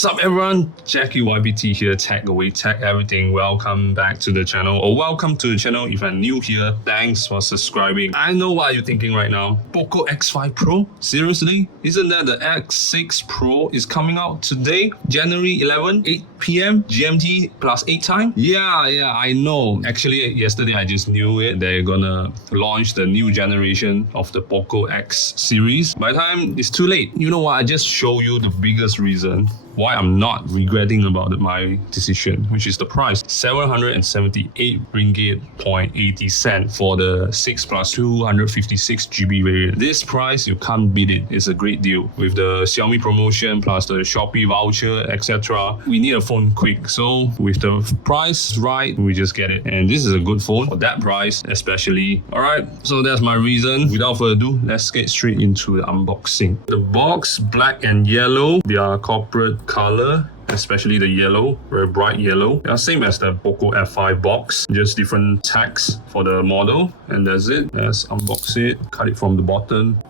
What's up everyone? Jackie YBT here, tech away tech everything. Welcome back to the channel, or welcome to the channel if you're new here. Thanks for subscribing. I know what you're thinking right now. Poco X5 Pro? Seriously? Isn't that the X6 Pro is coming out today? January 11, 8 PM GMT plus 8 time? Yeah, I know. Actually, yesterday I just knew it. They're gonna launch the new generation of the Poco X series. By the time it's too late. You know what? I just show you the biggest reason why I'm not regretting about my decision, which is the price. 778 ringgit 80 cent for the 6 plus 256 GB variant. This price, you can't beat it. It's a great deal. With the Xiaomi promotion plus the Shopee voucher, etc. We need a phone quick. So with the price right, we just get it. And this is a good phone for that price, especially. Alright, so that's my reason. Without further ado, let's get straight into the unboxing. The box, black and yellow. They are corporate color, especially the yellow, very bright yellow. They are same as the Poco F5 box, just different tags for the model, and that's it. Let's unbox it, cut it from the bottom.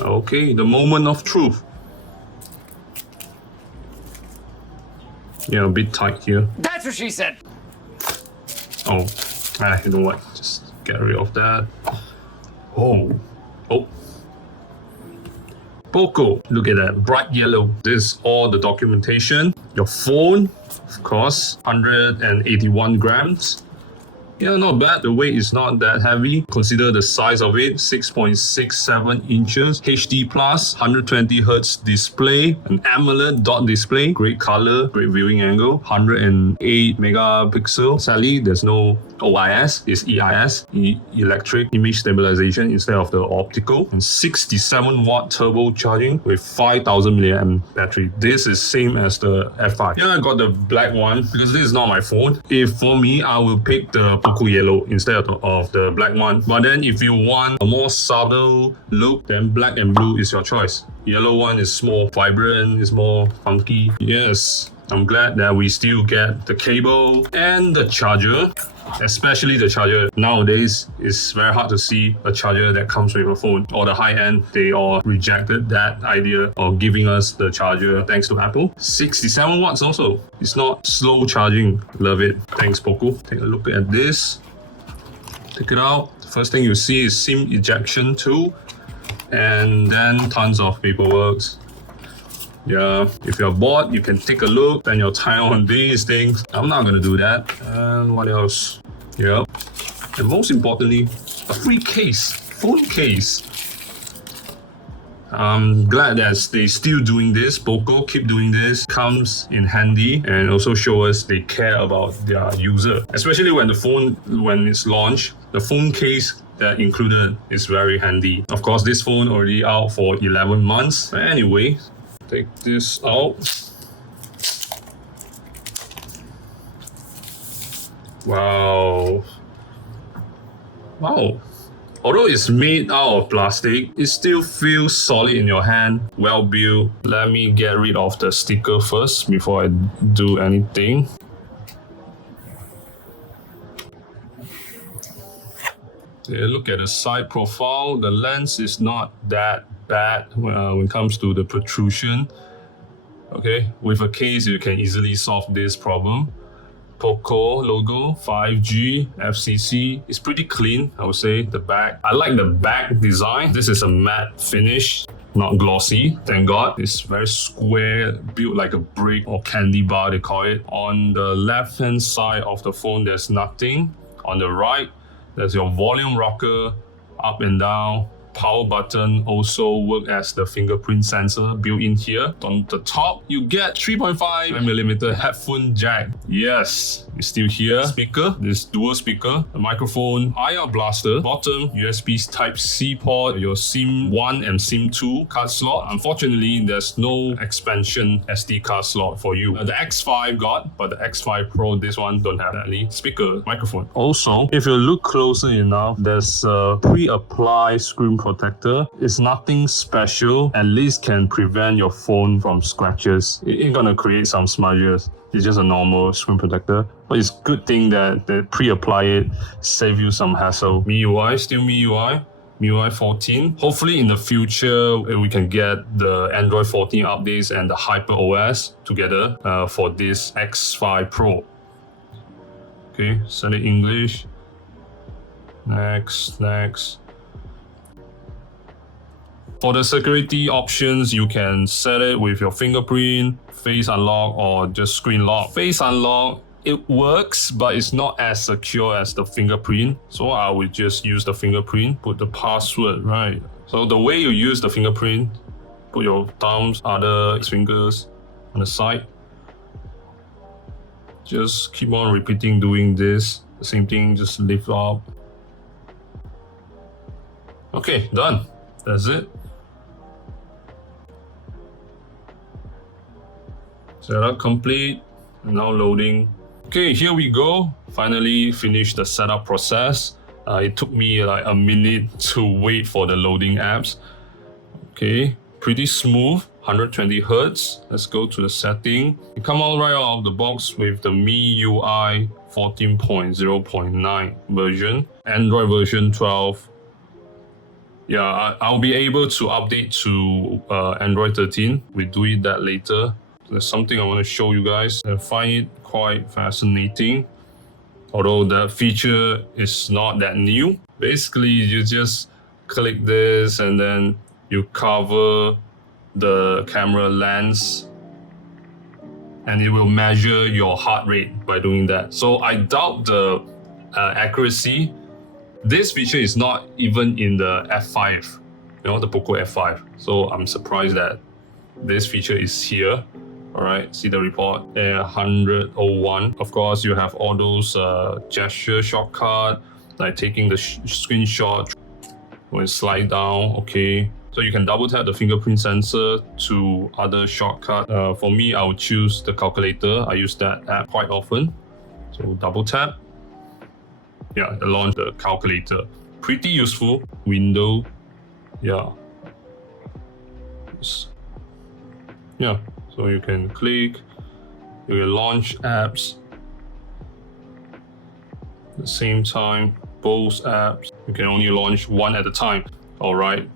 Okay, the moment of truth. Yeah, a bit tight here. That's what she said. Oh. You know what? Just get rid of that. Oh. Poco. Look at that. Bright yellow. This is all the documentation. Your phone, of course, 181 grams. Yeah, not bad. The weight is not that heavy. Consider the size of it, 6.67 inches, HD+, 120Hz display, an AMOLED dot display, great color, great viewing angle, 108 megapixel. Sadly, there's no OIS, it's EIS, electric image stabilization instead of the optical, and 67 watt turbo charging with 5000 mAh battery. This is same as the F5. Yeah, I got the black one because this is not my phone. If for me, I will pick the Poco yellow instead of the black one. But then if you want a more subtle look, then black and blue is your choice. Yellow one is more vibrant, is more funky. Yes, I'm glad that we still get the cable and the charger. Especially the charger. Nowadays, it's very hard to see a charger that comes with a phone. Or the high-end, they all rejected that idea of giving us the charger thanks to Apple. 67 watts also. It's not slow charging. Love it. Thanks, Poco. Take a look at this. Take it out. The first thing you see is SIM ejection tool. And then tons of paperwork. Yeah, if you're bored, you can take a look, spend your time on these things. I'm not gonna do that. And what else? Yeah, and most importantly, a free case, phone case. I'm glad that they still doing this. Poco keep doing this. Comes in handy and also show us they care about their user. Especially when it's launched, the phone case that included is very handy. Of course, this phone already out for 11 months. But anyway, take this out. Wow. Although it's made out of plastic, it still feels solid in your hand, well built. Let me get rid of the sticker first before I do anything. Okay, look at the side profile. The lens is not that bad when it comes to the protrusion. Okay, with a case you can easily solve this problem. Poco logo, 5G, FCC. It's pretty clean, I would say. The back, I like the back design. This is a matte finish, not glossy, thank God. It's very square, built like a brick or candy bar, they call it. On the left hand side of the phone, there's nothing. On the right, there's your volume rocker, up and down. Power button also work as the fingerprint sensor built in here. On the top, you get 3.5mm headphone jack. Yes, it's still here. Speaker, this dual speaker, a microphone, IR blaster, bottom USB Type-C port, your SIM 1 and SIM 2 card slot. Unfortunately, there's no expansion SD card slot for you. The X5 got, but the X5 Pro, this one don't have that. Speaker, microphone. Also, if you look closer enough, there's a pre-applied screen protector. It's nothing special, at least can prevent your phone from scratches. It ain't gonna create some smudges. It's just a normal screen protector. But it's good thing that they pre-apply it, save you some hassle. MIUI, still MIUI. MIUI 14. Hopefully in the future, we can get the Android 14 updates and the HyperOS together for this X5 Pro. Okay, set it English. Next. For the security options, you can set it with your fingerprint, face unlock, or just screen lock. Face unlock, it works, but it's not as secure as the fingerprint. So I would just use the fingerprint, put the password, right? So the way you use the fingerprint, put your thumbs, other fingers on the side. Just keep on repeating doing this. The same thing, just lift up. Okay, done. That's it. Setup complete. Now loading. Okay, here we go. Finally finished the setup process. It took me like a minute to wait for the loading apps. Okay, pretty smooth, 120 Hz. Let's go to the setting. You come out right out of the box with the MIUI 14.0.9 version, Android version 12. Yeah, I'll be able to update to Android 13. We'll do that later. There's something I want to show you guys. I find it quite fascinating, although the feature is not that new. Basically, you just click this and then you cover the camera lens and it will measure your heart rate by doing that. So I doubt the accuracy. This feature is not even in the F5, the Poco F5. So I'm surprised that this feature is here. All right, see the report, 101. Of course, you have all those gesture shortcut, like taking the screenshot when slide down, okay. So you can double tap the fingerprint sensor to other shortcut. For me, I would choose the calculator. I use that app quite often. So double tap. Yeah, launch the calculator. Pretty useful. Window, yeah. Yeah. So you can click, you can launch apps. At the same time, both apps, you can only launch one at a time. All right.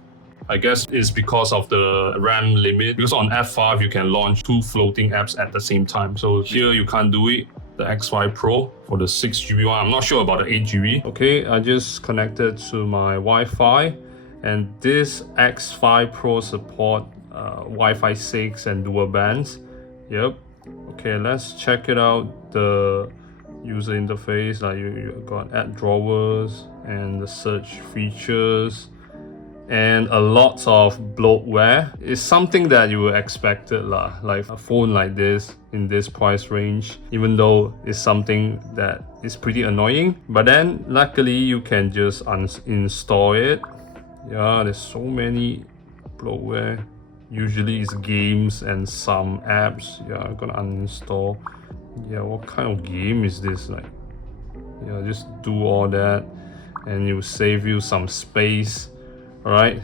I guess it's because of the RAM limit. Because on F5, you can launch 2 floating apps at the same time. So here you can't do it. The X5 Pro for the 6GB one. I'm not sure about the 8GB. Okay, I just connected to my Wi-Fi, and this X5 Pro support Wi-Fi 6 and dual bands. Yep. Okay, let's check it out. The user interface, like you got add drawers and the search features and a lot of bloatware. It's something that you would expected lah, like a phone like this in this price range, even though it's something that is pretty annoying. But then luckily you can just uninstall it. Yeah, there's so many bloatware. Usually it's games and some apps. Yeah, I'm gonna uninstall. Yeah, what kind of game is this? Like, yeah, just do all that and it will save you some space. All right,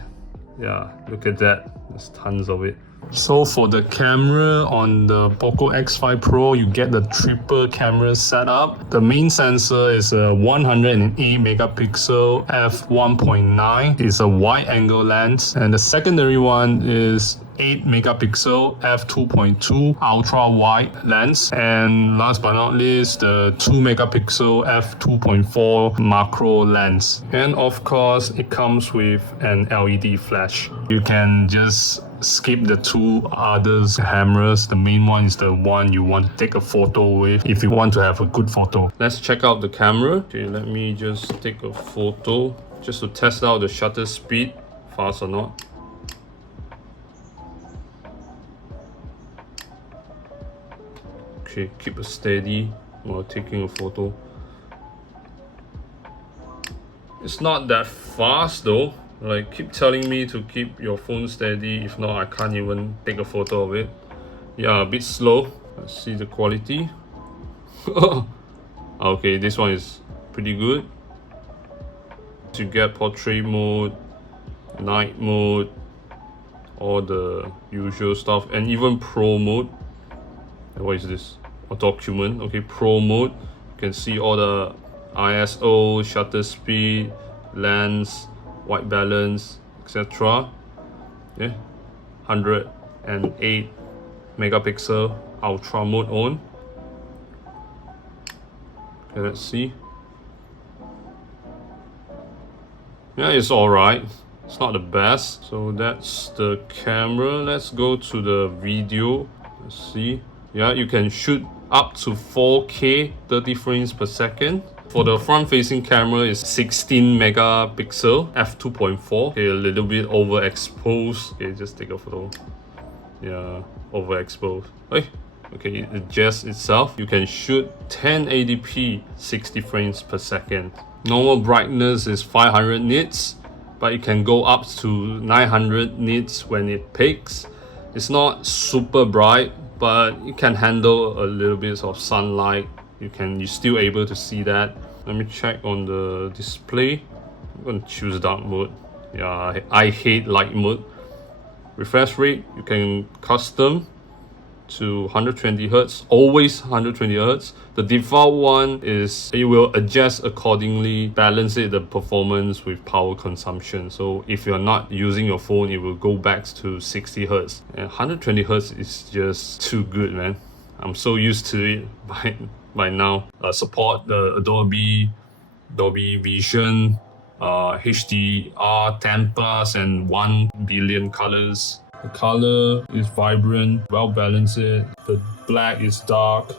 yeah, look at that. There's tons of it. So for the camera on the Poco X5 Pro, you get the triple camera setup. The main sensor is a 108 megapixel f1.9. It's a wide angle lens, and the secondary one is 8 megapixel f2.2 ultra wide lens, and last but not least the 2 megapixel f2.4 macro lens. And of course it comes with an LED flash. You can just skip the 2 other cameras. The main one is the one you want to take a photo with if you want to have a good photo. Let's check out the camera. Okay, let me just take a photo just to test out the shutter speed, fast or not. Okay, keep it steady while taking a photo. It's not that fast though. Like, keep telling me to keep your phone steady. If not, I can't even take a photo of it. Yeah, a bit slow. Let's see the quality. Okay, this one is pretty good. You get portrait mode, night mode, all the usual stuff, and even pro mode. What is this? A document. Okay, pro mode. You can see all the ISO, shutter speed, lens, white balance, etc. Yeah, 108 megapixel ultra mode on. Okay, let's see. Yeah, it's alright. It's not the best. So that's the camera. Let's go to the video. Let's see. Yeah, you can shoot up to 4K 30 frames per second. For the front-facing camera, it's 16 megapixel f2.4. Okay, a little bit overexposed. Okay, just take a photo. Yeah, overexposed. Hey, okay, it adjusts itself. You can shoot 1080p 60 frames per second. Normal brightness is 500 nits, but it can go up to 900 nits when it peaks. It's not super bright, but it can handle a little bit of sunlight. You're still able to see that. Let me check on the display. I'm gonna choose dark mode. Yeah, I hate light mode. Refresh rate, you can custom to 120 Hz, always 120 Hz. The default one is it will adjust accordingly, balance it the performance with power consumption. So if you're not using your phone, it will go back to 60 Hz. And 120 Hz is just too good, man. I'm so used to it by now. Support the Dolby Vision, HDR 10 plus and 1 billion colors. The color is vibrant, well balanced. The black is dark.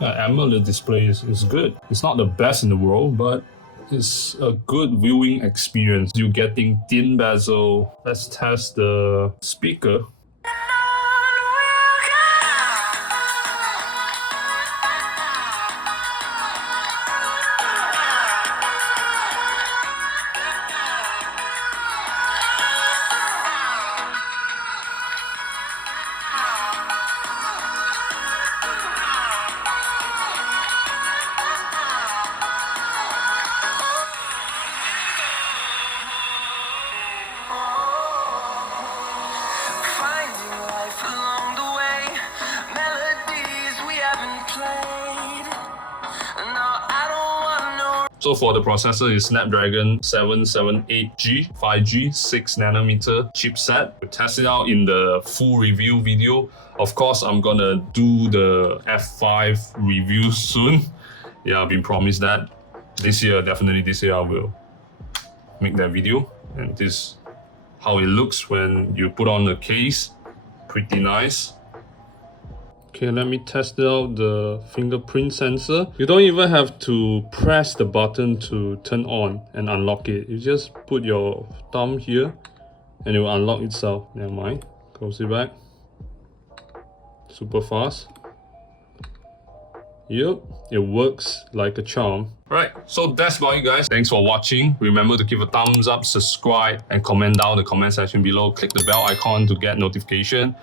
AMOLED display is good. It's not the best in the world, but it's a good viewing experience. You're getting thin bezel. Let's test the speaker. So for the processor, is Snapdragon 778G 5G 6nm chipset. We'll test it out in the full review video. Of course, I'm gonna do the F5 review soon. Yeah, I've been promised that. Definitely this year I will make that video. And this is how it looks when you put on the case. Pretty nice. Okay, let me test out the fingerprint sensor. You don't even have to press the button to turn on and unlock it. You just put your thumb here and it will unlock itself. Never mind. Close it back. Super fast. Yep, it works like a charm. Right, so that's about it, guys. Thanks for watching. Remember to give a thumbs up, subscribe, and comment down in the comment section below. Click the bell icon to get notification.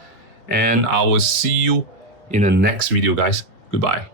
And I will see you in the next video, guys. Goodbye.